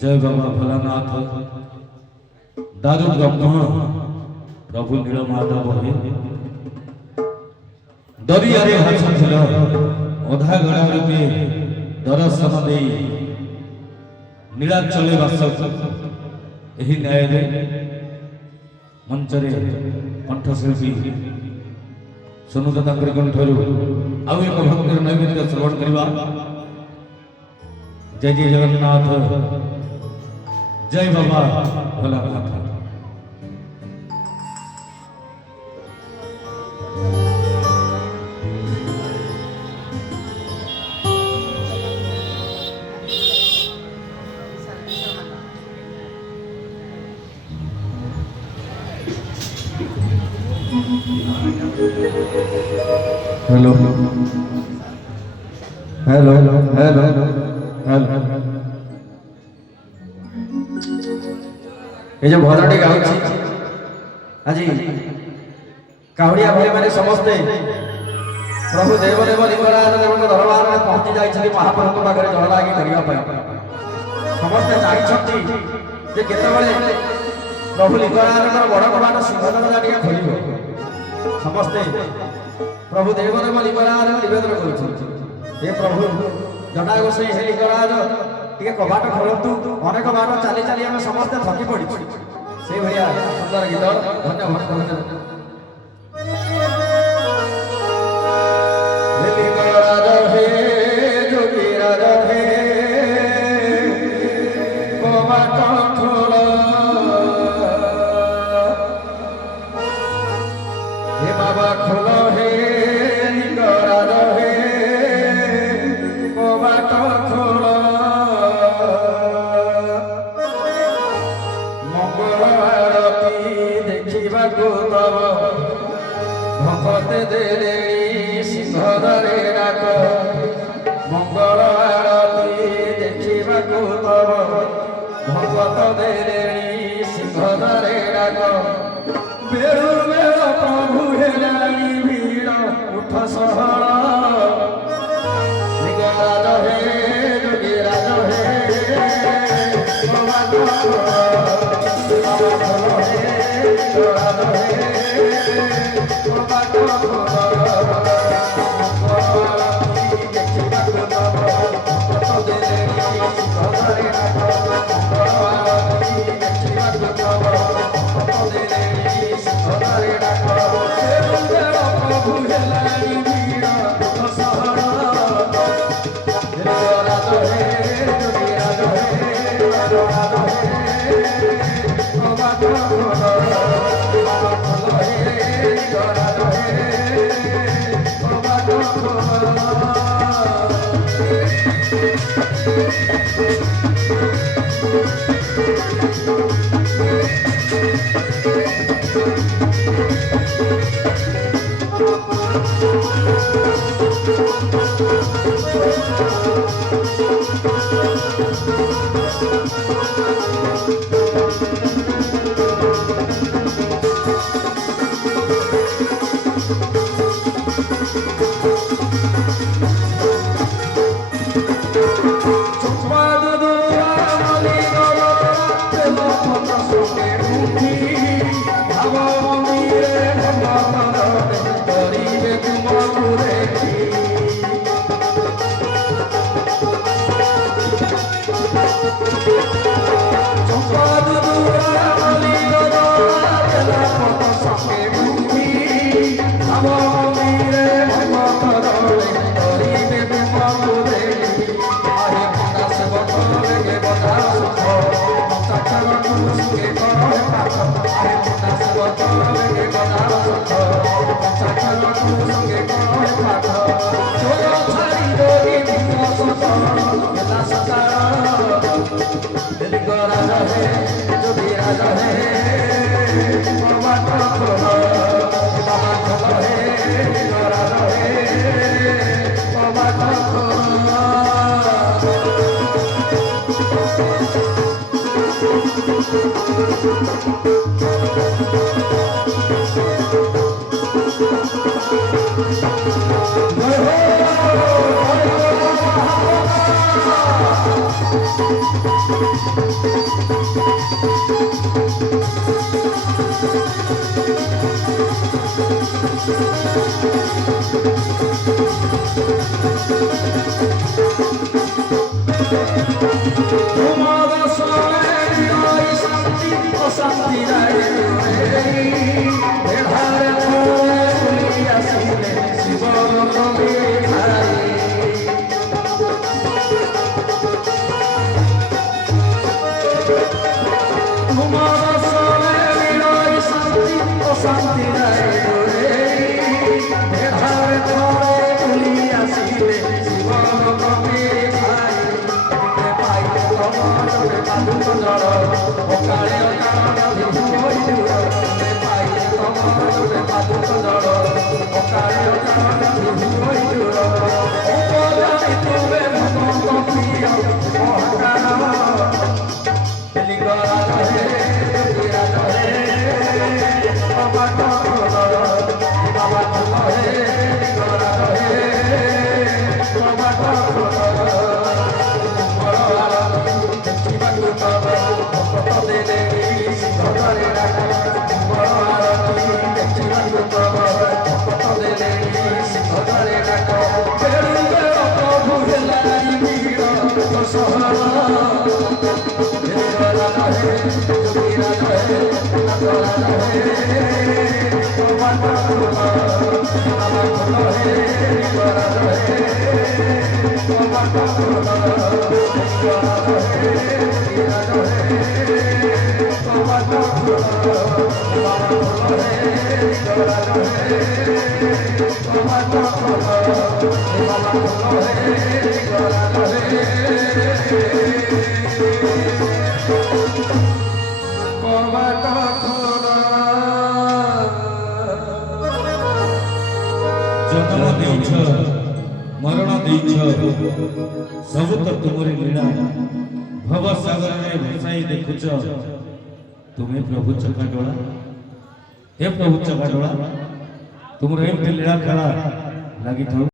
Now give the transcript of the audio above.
जय बाबा भोलानाथ दारू ब्रह्म प्रभु नीलमाधव हे दरियारे भाषुथिल अधा गणा रूपे दर्शन दे नीलाचले बास एही न्याय मंचरे कंठशिल्पी सोनुदाता कंठरू आउ एक भक्तर नैवेद्य श्रवण करवा। जय जय जगन्नाथ जय बाबा Bholanath. Hello hello hello hello ये जो भजनटी गाँव आज कावड़िया भाई मैंने समस्ते प्रभु देवदेव लिंगराज देव दरबार में पहुंची जाइए महाप्रभु पाखे जल लागी करने समस्ते चाहिए केतबले प्रभु लिंगराज बड़ कबाट सिंहद्वार टे खोल समस्ते प्रभु देवदेव लिंगराज निवेदन कर प्रभु जटा गोसाई हे लिंगराज टे कबाट खोलतु अनेक बाट चली चली आम समस्ते थकी पड़ी से भाया सुंदर गीत धन्यवाद। भगते देले सिंहदारे डाक मंगल आरती देखा तब भगत देले सिंहदारे डाक बेड़ू बेड़ प्रभु हेलानी भीड़ उठ सहल लिंगराज हे योगीराज हे जन्म देइछ मरण देइछ सब तो तुमरी लीला भव सागर रे भसाई देखुछ तुम्हें प्रभु चकाडोला हे प्रभु चकाडोला तुमरे लीला खेला लागि